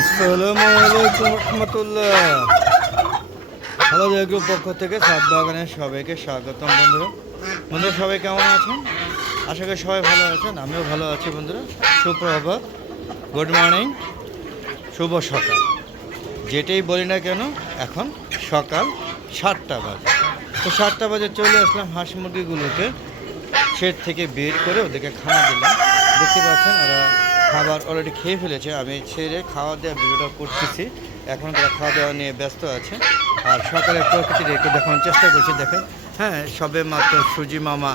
আসসালামু আলাইকুম রহমতুল্লাহ। হ্যালো রেগ্রুপ পক্ষ থেকে সাত বাগানের সবাইকে স্বাগতম বন্ধুরা। বন্ধুরা, সবাই কেমন আছেন? আশা করি সবাই ভালো আছেন, আমিও ভালো আছি বন্ধুরা। সুপ্রভাত, গুড মর্নিং, শুভ সকাল। যেটাই বলি না কেন, এখন সকাল সাতটা বাজে। তো সাতটা বাজে চলে আসলাম হাঁস মুরগিগুলোকে শেড থেকে বের করে ওদেরকে খাওয়া দিলাম। দেখতে পাচ্ছেন ওরা খাবার অলরেডি খেয়ে ফেলেছে, আমি ছেড়ে খাওয়া দেওয়া ভিডিওটা করতেছি। এখন তারা খাওয়া দাওয়া নিয়ে ব্যস্ত আছে। আর সকালে প্রকৃতির একটু দেখানোর চেষ্টা করছি, দেখেন। হ্যাঁ সবে মাত্র সুজি মামা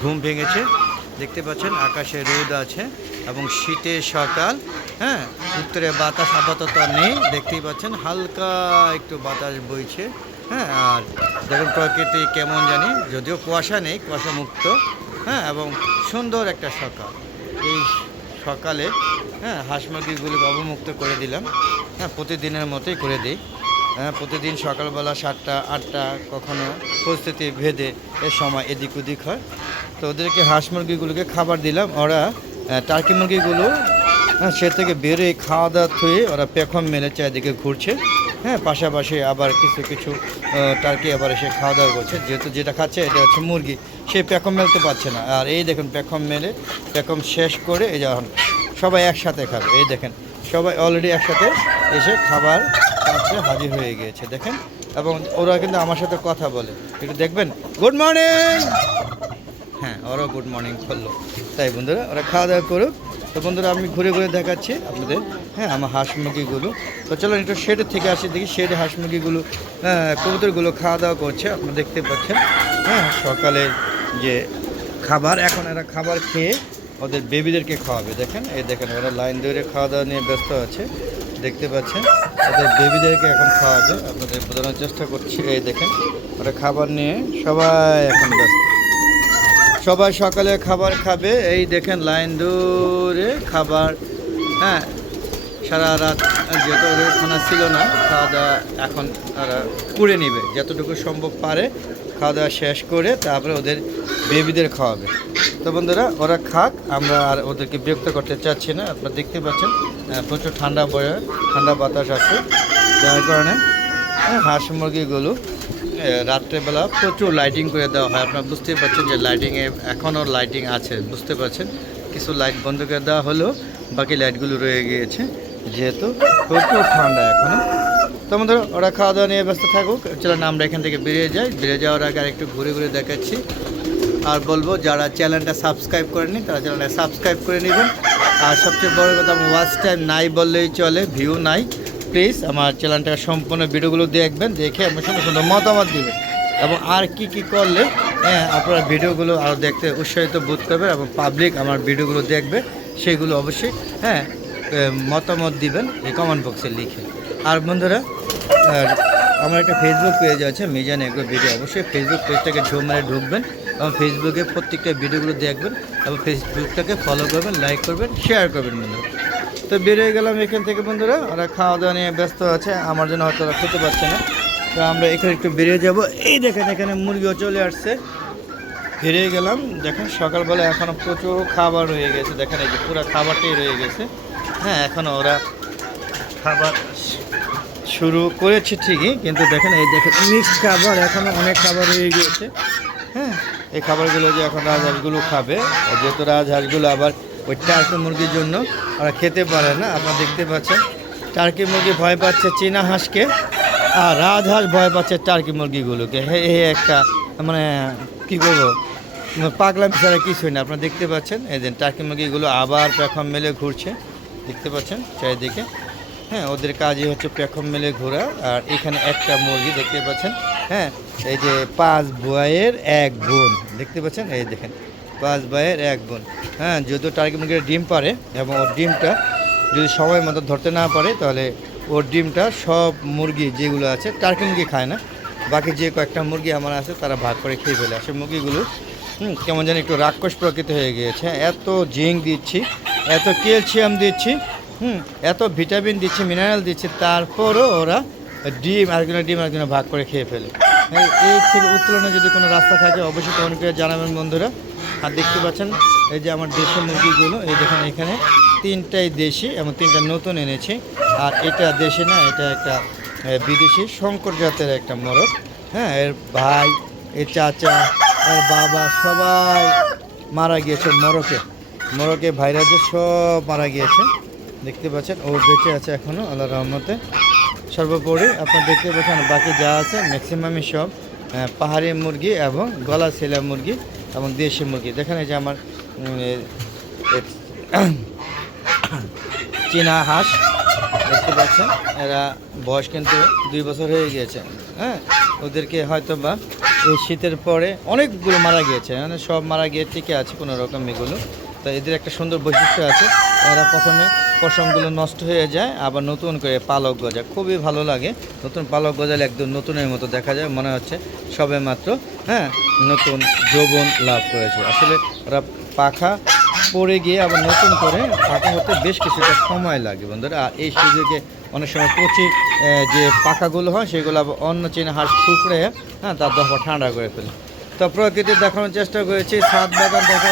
ঘুম ভেঙেছে, দেখতে পাচ্ছেন, আকাশে রোদ আছে এবং শীতের সকাল হ্যাঁ উত্তরে বাতাস আপাতত নেই, দেখতেই পাচ্ছেন, হালকা একটু বাতাস বইছে হ্যাঁ আর দেখুন প্রকৃতি কেমন জানি, যদিও কুয়াশা নেই কুয়াশা মুক্ত হ্যাঁ এবং সুন্দর একটা সকাল। এই সকালে হ্যাঁ হাঁস মুরগিগুলি অবমুক্ত করে দিলাম। হ্যাঁ প্রতিদিনের মতোই করে দিই। হ্যাঁ প্রতিদিন সকালবেলা সাতটা, আটটা কখনো পরিস্থিতি ভেদে এর সময় এদিক ওদিক হয়। তো ওদেরকে হাঁস মুরগিগুলোকে খাবার দিলাম। ওরা টার্কি মুরগিগুলো হ্যাঁ সে থেকে বেরোয় খাওয়া দাওয়া থুয়ে ওরা পেখম মেলে চারিদিকে ঘুরছে। হ্যাঁ পাশাপাশি আবার কিছু কিছু টার্কি আবার এসে খাওয়া দাওয়া করছে। যেহেতু যেটা খাচ্ছে, এটা হচ্ছে মুরগি। সে পেখম মেলতে পারছে না। আর এই দেখুন, পেখম মেলে, পেখম শেষ করে এই যখন সবাই একসাথে খাবে। এই দেখেন, সবাই অলরেডি একসাথে এসে খাবার কাছে হাজির হয়ে গিয়েছে। দেখেন, এবং ওরা কিন্তু আমার সাথে কথা বলে। একটু দেখবেন গুড মর্নিং হ্যাঁ ওরাও গুড মর্নিং করল। তাই বন্ধুরা, ওরা খাওয়া দাওয়া করুক। তো বন্ধুরা আমি ঘুরে ঘুরে দেখাচ্ছি আপনাদের হ্যাঁ আমার হাঁস মুরগিগুলো। তো চলো একটু শেডের থেকে আসি দেখি শেডে হাঁস মুরগিগুলো হ্যাঁ, কবুতরগুলো খাওয়া দাওয়া করছে আপনারা দেখতে পাচ্ছেন। হ্যাঁ সকালে যে খাবার এখন এরা খাবার খেয়ে ওদের বেবিদেরকে খাওয়াবে দেখেন এই দেখেন ওরা লাইন ধরে খাওয়া দাওয়া নিয়ে ব্যস্ত আছে দেখতে পাচ্ছেন ওদের বেবিদেরকে এখন খাওয়াবে আপনাদের বোঝানোর চেষ্টা করছি এই দেখেন ওরা খাবার নিয়ে সবাই এখন ব্যস্ত। সবাই সকালে খাবার খাবে। এই দেখেন লাইন ধরে খাবার। হ্যাঁ সারা রাত যেহেতু ওদের খানা ছিল না খাওয়া দাওয়া এখন ওরা করে নিবে। যতটুকু সম্ভব পারে খাওয়া দাওয়া শেষ করে তারপরে ওদের বেবিদের খাওয়াবে। তো বন্ধুরা ওরা খাক আমরা আর ওদেরকে বিরক্ত করতে চাচ্ছি না। আপনারা দেখতে পাচ্ছেন প্রচুর ঠান্ডা বয়ে ঠান্ডা বাতাস আছে। যার কারণে হ্যাঁ, হাঁস মুরগিগুলো রাত্রেবেলা প্রচুর লাইটিং করে দেওয়া হয়। আপনারা বুঝতেই পারছেন যে লাইটিংয়ে এখনও লাইটিং আছে, বুঝতে পারছেন? কিছু লাইট বন্ধ করে দেওয়া হলেও বাকি লাইটগুলো রয়ে গিয়েছে, যেহেতু প্রচুর ঠান্ডা এখনও তো আমাদের ওরা খাওয়া দাওয়া নিয়ে ব্যস্ত থাকুক। চলেন আমরা এখান থেকে বেরিয়ে যাই। বেরিয়ে যাওয়ার আগে আর একটু ঘুরে ঘুরে দেখাচ্ছি। আর বলব, যারা চ্যানেলটা সাবস্ক্রাইব করেনি তারা চ্যানেলটা সাবস্ক্রাইব করে নেবেন। আর সবচেয়ে বড় কথা ওয়াচ টাইম নাই বললেই চলে ভিউ নাই। প্লিজ আমার চ্যানেলটা সম্পূর্ণ ভিডিওগুলো দেখবেন, দেখে আমার সুন্দর সুন্দর মতামত দিবেন। এবং আর কি কি করলে হ্যাঁ আপনারা ভিডিওগুলো আরও দেখতে উৎসাহিত বোধ করবেন এবং পাবলিক আমার ভিডিওগুলো দেখবে, সেগুলো অবশ্যই হ্যাঁ মতামত দিবেন এই কমেন্ট বক্সে লিখে। আর বন্ধুরা আমার একটা ফেসবুক পেজ আছে, মিজান এগ্রো ভিডিও অবশ্যই ফেসবুক পেজটাকে ঝোম মারে ঢুকবেন এবং ফেসবুকে প্রত্যেকটা ভিডিওগুলো দেখবেন এবং ফেসবুকটাকে ফলো করবেন লাইক করবেন শেয়ার করবেন বন্ধুরা। তো বেরিয়ে গেলাম এখান থেকে বন্ধুরা। ওরা খাওয়া দাওয়া নিয়ে ব্যস্ত আছে, আমার জন্য হয়তো ওরা খেতে পারছে না। তো আমরা এখানে একটু বেরিয়ে যাব। এই দেখেন এখানে মুরগিও চলে আসছে। বেরিয়ে গেলাম, দেখেন সকালবেলা এখনও প্রচুর খাবার রয়ে গেছে। দেখেন এই যে পুরো খাবারটাই রয়ে গেছে। হ্যাঁ এখনও ওরা খাবার শুরু করেছে ঠিকই, কিন্তু দেখেন এই দেখেন মিক্সড খাবার এখনও অনেক খাবার রয়ে গিয়েছে হ্যাঁ এই খাবারগুলো যে এখন রাজহাঁসগুলো খাবে যেহেতু রাজহাঁসগুলো আবার ওই টার্কি মুরগির জন্য। ওরা খেতে পারে না, আপনারা দেখতে পাচ্ছেন। টার্কি মুরগি ভয় পাচ্ছে চীনা হাঁসকে, আর রাজহাঁস ভয় পাচ্ছে টার্কি মুরগিগুলোকে। হে একটা মানে কী করব পাগলাম ছাড়া কিছুই না। আপনারা দেখতে পাচ্ছেন, এই যে টার্কি মুরগিগুলো আবার পেখম মেলে ঘুরছে। দেখতে পাচ্ছেন, চারিদিকে। হ্যাঁ ওদের কাজই হচ্ছে পেখম মেলে ঘোরা। আর এখানে একটা মুরগি, দেখতে পাচ্ছেন হ্যাঁ এই যে পাঁচ বয়ের এক বোন। দেখতে পাচ্ছেন, এই দেখেন। পাঁচ বয়ের এক বোন। হ্যাঁ যদিও টার্কি মুরগির ডিম পারে এবং ওর ডিমটা যদি সময় মতো ধরতে না পারে তাহলে ওর ডিমটা সব মুরগি যেগুলো আছে টার্কি মুরগি খায় না। বাকি যে কয়েকটা মুরগি আমার আছে তারা ভাগ করে খেয়ে ফেলে। আসে মুরগিগুলো হুম, কেমন যেন একটু রাক্ষস প্রকৃতি হয়ে গিয়েছে। এত জিঙ্ক দিচ্ছি এত ক্যালসিয়াম দিচ্ছি হুম এত ভিটামিন দিচ্ছি মিনারেল দিচ্ছি তারপরও ওরা ডিম আরেকজনের ডিম আরেকজনের ভাগ করে খেয়ে ফেলে। এই থেকে উত্তোলনে যদি কোনো রাস্তা থাকে অবশ্যই কমেন্ট করে জানাবেন বন্ধুরা। আর দেখতে পাচ্ছেন? এই যে আমার দেশের মুরগিগুলো, এই দেখেন এখানে তিনটাই দেশি এবং তিনটা নতুন এনেছি। আর এটা দেশি না, এটা একটা বিদেশি শঙ্কর জাতের একটা মোরগ। হ্যাঁ এর ভাই, এর চাচা, এর বাবা সবাই মারা গিয়েছে মোরকে। মোরকে ভাইরা যে সব মারা গিয়েছে। দেখতে পাচ্ছেন, ও বেঁচে আছে এখনও আল্লাহ রহমতে। সর্বোপরি আপনার দেখতে পাচ্ছেন, বাকি যা আছে ম্যাক্সিমামই সব পাহাড়ি মুরগি এবং গলা ছেলা মুরগি। এবং দেশি মুরগি। দেখেন এই যে আমার চীনা হাঁস, দেখতে পাচ্ছেন? এরা বয়স কিন্তু দুই বছর হয়ে গিয়েছে। হ্যাঁ? ওদেরকে হয়তো বা এই শীতের পরে অনেকগুলো মারা গিয়েছে। মানে সব মারা গিয়ে টিকে আছে কোনো রকম এগুলো। তো এদের একটা সুন্দর বৈশিষ্ট্য আছে। এরা প্রথমে পশমগুলো নষ্ট হয়ে যায় আবার নতুন করে পালক গজায়। খুবই ভালো লাগে। নতুন পালক গজালে একদম নতুনের মতো দেখা যায়। মনে হচ্ছে সবে মাত্র হ্যাঁ নতুন যৌবন লাভ করেছে। আসলে ওরা পাখা পড়ে গিয়ে আবার নতুন করে পাকা হতে বেশ কিছুটা সময় লাগে বন্ধুরা। আর এই সুযোগে অনেক সময় কচি যে পাখাগুলো হয় সেগুলো আবার অন্য চেনে হাঁস টুকরে হ্যাঁ তার দফা ঠান্ডা করে ফেলে। তো প্রকৃতি দেখানোর চেষ্টা করেছি। ছাদ বাগান আহ,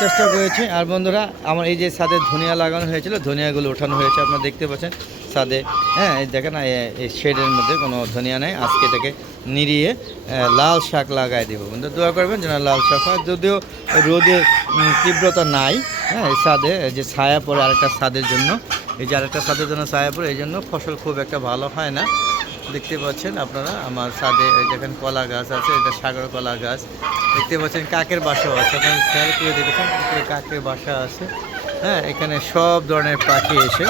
চেষ্টা করেছি। আর বন্ধুরা আমার এই যে সাদে ধনিয়া লাগানো হয়েছিল ধনিয়াগুলো ওঠানো হয়েছে আপনারা দেখতে পাচ্ছেন ছাদে। হ্যাঁ দেখেন এই শেডের মধ্যে কোনো ধনিয়া নেই। আজকে এটাকে নিরিয়ে লাল শাক লাগাই দেবো। বন্ধু দোয়া করবেন যেন লাল শাক হয়। যদিও উম, তীব্রতা নাই হ্যাঁ ছাদে যে ছায়া পড়ে আরেকটা ছাদের জন্য। এই যে আরেকটা ছাদের জন্য ছায়া পড়ে এই জন্য ফসল খুব একটা ভালো হয় না। দেখতে পাচ্ছেন আপনারা আমার সাদে দেখেন কলা গাছ আছে এটা সাগর কলা গাছ দেখতে পাচ্ছেন কাকের বাসাও আছে আপনারা খেয়াল করে দেখেছেন কাকের বাসা আছে হ্যাঁ এখানে সব ধরনের পাখি এসে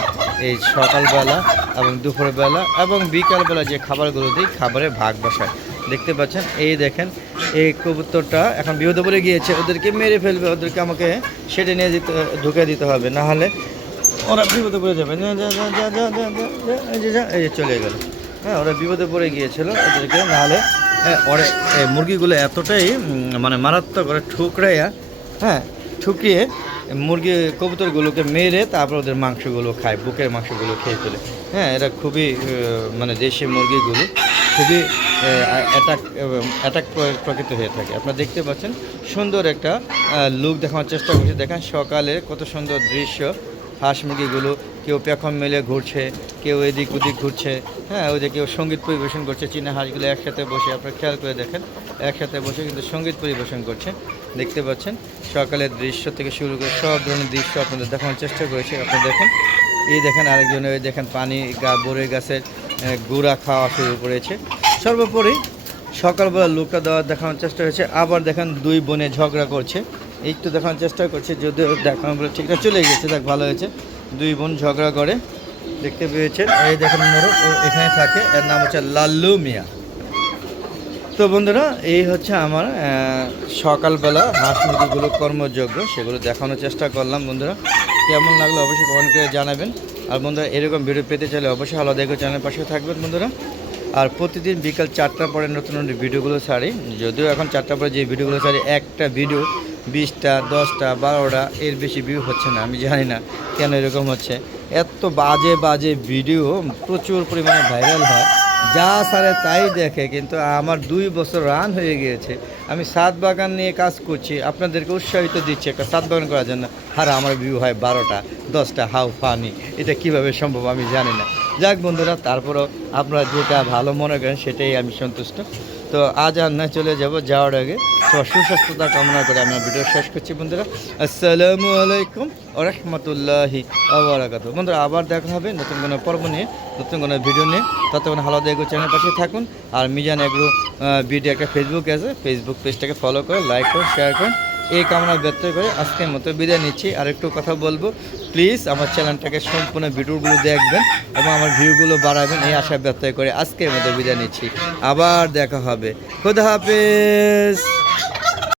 এই সকালবেলা এবং দুপুরবেলা এবং বিকালবেলা যে খাবারগুলো দিই খাবারে ভাগ বসায় দেখতে পাচ্ছেন এই দেখেন এই কবুতরটা এখন বৃহদপুরে গিয়েছে ওদেরকে মেরে ফেলবে ওদেরকে আমাকে সেটে নিয়ে দিতে ঢুকে দিতে হবে নাহলে ওরা বিপদে পড়ে যাবে এই যে চলে গেল হ্যাঁ ওরা বিপদে পড়ে গিয়েছিল ওদেরকে। নাহলে হ্যাঁ, ওরে এই মুরগিগুলো এতটাই মানে মারাত্মক করে ঠুকরাইয়া হ্যাঁ ঠুকিয়ে মুরগি কবুতরগুলোকে মেরে তারপর ওদের মাংসগুলো খায় বুকের মাংসগুলো খেয়ে ফেলে। হ্যাঁ এরা খুবই মানে দেশি মুরগিগুলো খুবই অ্যাটাক অ্যাটাক প্রকৃত হয়ে থাকে। আপনারা দেখতে পাচ্ছেন সুন্দর একটা লুক দেখানোর চেষ্টা করছি। দেখেন সকালে কত সুন্দর দৃশ্য। হাঁস মুরগিগুলো কেউ পেখম মেলে ঘুরছে, কেউ এদিক ওদিক ঘুরছে। হ্যাঁ ওই যে কেউ সংগীত পরিবেশন করছে, চীনা হাঁসগুলো একসাথে বসে, আপনারা খেয়াল করে দেখেন, একসাথে বসে কিন্তু সংগীত পরিবেশন করছে। দেখতে পাচ্ছেন, সকালের দৃশ্য থেকে শুরু করে সব ধরনের দৃশ্য আপনাদের দেখানোর চেষ্টা করেছি, আপনারা দেখেন। এই দেখেন আরেকজন, ওই দেখেন পানি, গা বড়ই গাছের গুঁড়া খাওয়া শুরু করেছে। সর্বোপরি সকালবেলা লুকটা দেওয়ার দেখানোর চেষ্টা হয়েছে আবার দেখেন দুই বোনে ঝগড়া করছে। একটু দেখানোর চেষ্টা করছে, যদিও দেখানো বলে ঠিকঠাক চলে গেছে, দেখ ভালো হয়েছে। দুই বোন ঝগড়া করে, দেখতে পেয়েছেন এই দেখেন মোরগ ও এখানে থাকে, এর নাম হচ্ছে লাল্লু মিয়া। তো বন্ধুরা, এই হচ্ছে আমার সকালবেলা হাঁস মুরগিগুলো কর্মযোগ্য, সেগুলো দেখানোর চেষ্টা করলাম বন্ধুরা। কেমন লাগল অবশ্যই কমেন্ট করে জানাবেন। আর বন্ধুরা, এরকম ভিডিও পেতে চাইলে অবশ্যই ভালো দেখো চ্যানেলের পাশে থাকবেন বন্ধুরা। আর প্রতিদিন বিকাল চারটার পরে নতুন নতুন ভিডিওগুলো ছাড়ি, যদিও এখন চারটার পরে যে ভিডিওগুলো ছাড়ি, একটা ভিডিও বিশটা, দশটা, বারোটা, এর বেশি ভিউ হচ্ছে না, আমি জানি না কেন এরকম হচ্ছে। এত বাজে বাজে ভিডিও প্রচুর পরিমাণে ভাইরাল হয়। যা সারে তাই দেখে, কিন্তু আমার দুই বছর রান হয়ে গিয়েছে। আমি সাত বাগান নিয়ে কাজ করছি, আপনাদেরকে উৎসাহিত দিচ্ছি একটা সাত বাগান করার জন্য। আর আমার ভিউ হয় বারোটা, দশটা হাউ ফানি এটা কীভাবে সম্ভব আমি জানি না। যাক বন্ধুরা, তারপরও আপনারা যেটা ভালো মনে করেন সেটাই আমি সন্তুষ্ট। তো আজ আর না চলে যাব, যাওয়ার আগে সুস্বাস্থ্যতা কামনা করে আমি ভিডিও শেষ করছি বন্ধুরা। আসসালামু আলাইকুম রহমতুল্লাহি আবরাকাত বন্ধুরা, আবার দেখা হবে নতুন কোনো পর্ব নিয়ে, নতুন কোনো ভিডিও নিয়ে। ততক্ষণ হালাদা এগো চ্যানেল পাশে থাকুন। আর মিজান এগ্রো ভিডিও একটা ফেসবুক আছে ফেসবুক পেজটাকে ফলো করে লাইক করে শেয়ার করুন এই কামনা ব্যক্ত করে আজকের মতো বিদায় নিচ্ছি। আর একটু কথা বলব। প্লিজ আমার চ্যানেলটাকে সম্পূর্ণ ভিডিওগুলো দেখবেন এবং আমার ভিউগুলো বাড়াবেন। এই আশা ব্যক্ত করে আজকের মতো বিদায় নিচ্ছি। আবার দেখা হবে। খোদা হাফেজ।